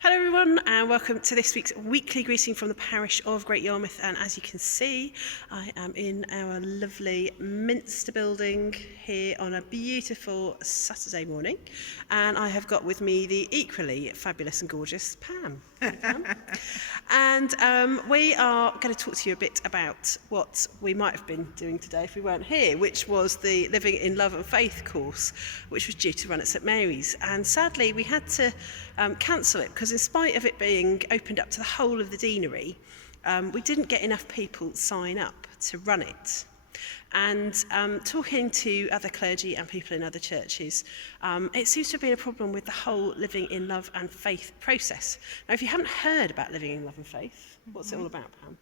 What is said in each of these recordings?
Hello everyone and welcome to this week's weekly greeting from the Parish of Great Yarmouth, and as you can see I am in our lovely Minster building here on a beautiful Saturday morning, and I have got with me the equally fabulous and gorgeous Pam. And we are going to talk to you a bit about what we might have been doing today if we weren't here, which was the Living in Love and Faith course, which was due to run at St Mary's, and sadly we had to cancel it because in spite of it being opened up to the whole of the deanery, we didn't get enough people sign up to run it. And talking to other clergy and people in other churches, it seems to have been a problem with the whole Living in Love and Faith process. Now, if you haven't heard about Living in Love and Faith, what's it all about, Pam?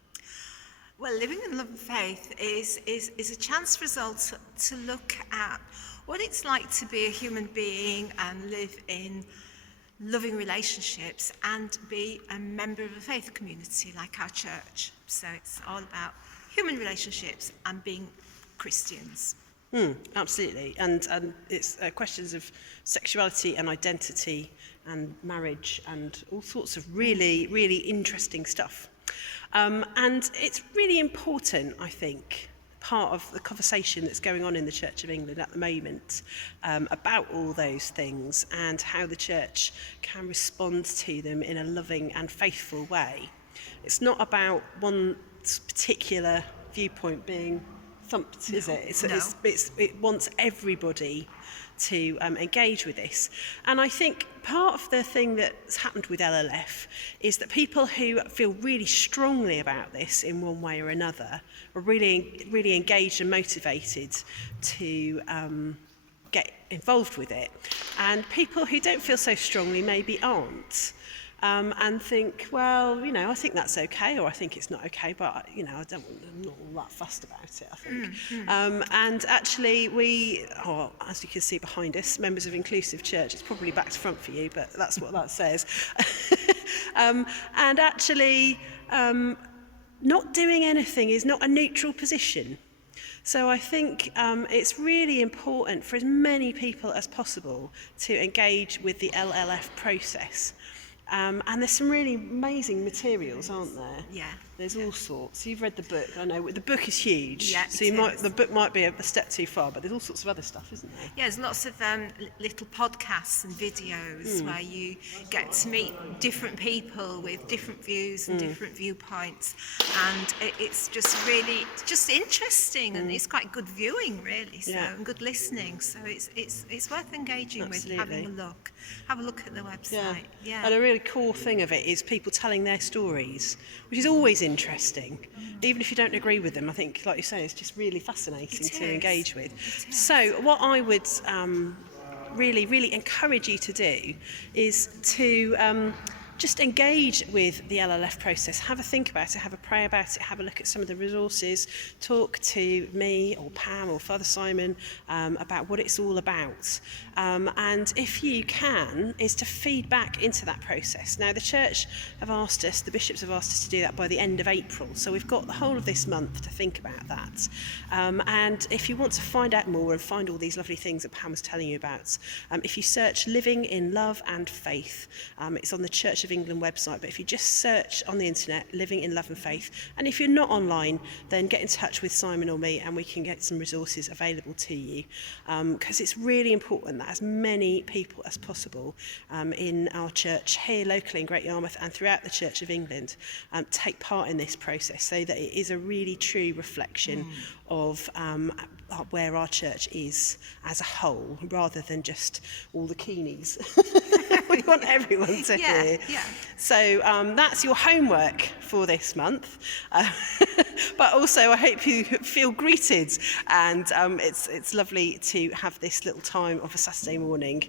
Well, Living in Love and Faith is a chance for us to look at what it's like to be a human being and live in loving relationships and be a member of a faith community like our church. So it's all about human relationships and being Christians. Absolutely, and it's questions of sexuality and identity and marriage and all sorts of really, really interesting stuff. And it's really important, I think, part of the conversation that's going on in the Church of England at the moment about all those things and how the church can respond to them in a loving and faithful way. It's not about one particular viewpoint being thumped, is it? It wants everybody to engage with this. And I think part of the thing that's happened with LLF is that people who feel really strongly about this in one way or another are really, really engaged and motivated to get involved with it. And people who don't feel so strongly maybe aren't. And think, well, you know, I think that's okay, or I think it's not okay, but, you know, I'm not all that fussed about it, I think. And actually as you can see behind us, members of Inclusive Church, it's probably back to front for you, but that's what that says. And actually, not doing anything is not a neutral position. So I think it's really important for as many people as possible to engage with the LLF process. And there's some really amazing materials, aren't there? Yeah. There's all sorts. You've read the book. I know the book is huge. Yeah, so the book might be a step too far, but there's all sorts of other stuff, isn't there? Yeah, there's lots of little podcasts and videos where you get to meet different people with different views and different viewpoints, and it's just really interesting, and it's quite good viewing, really. So and good listening. So it's worth engaging with, having a look. Have a look at the website. Yeah. And a really cool thing of it is people telling their stories, which is always interesting. Even if you don't agree with them, I think, like you say, it's just really fascinating to engage with. So what I would really, really encourage you to do is to just engage with the LLF process. Have a think about it, have a pray about it, have a look at some of the resources, talk to me or Pam or Father Simon about what it's all about. And if you can, is to feed back into that process. Now the church have asked us, the bishops have asked us to do that by the end of April, so we've got the whole of this month to think about that. And if you want to find out more and find all these lovely things that Pam was telling you about, if you search Living in Love and Faith, it's on the Church of England website, but if you just search on the internet Living in Love and Faith, and if you're not online, then get in touch with Simon or me and we can get some resources available to you, because it's really important that as many people as possible in our church here locally in Great Yarmouth and throughout the Church of England take part in this process, so that it is a really true reflection of where our church is as a whole, rather than just all the keenies. We want everyone to hear. Yeah. So that's your homework for this month. But also I hope you feel greeted, and it's lovely to have this little time of a Saturday morning,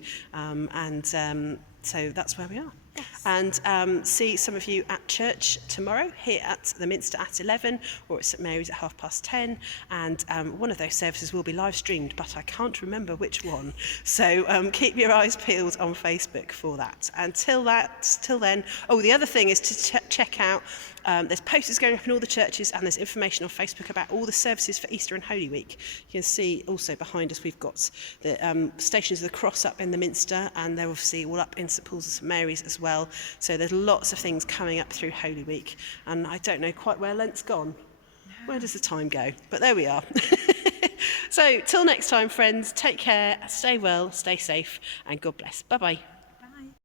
so that's where we are. Yes. And see some of you at church tomorrow, here at the Minster at 11, or at St Mary's at 10:30. And one of those services will be live streamed, but I can't remember which one. So keep your eyes peeled on Facebook for that. Until then, the other thing is to check out There's posters going up in all the churches, and there's information on Facebook about all the services for Easter and Holy Week. You can see also behind us we've got the Stations of the Cross up in the Minster, and they're obviously all up in St Paul's and St Mary's as well. So there's lots of things coming up through Holy Week, and I don't know quite where Lent's gone. Where does the time go? But there we are. So till next time, friends, take care, stay well, stay safe, and God bless. Bye-bye.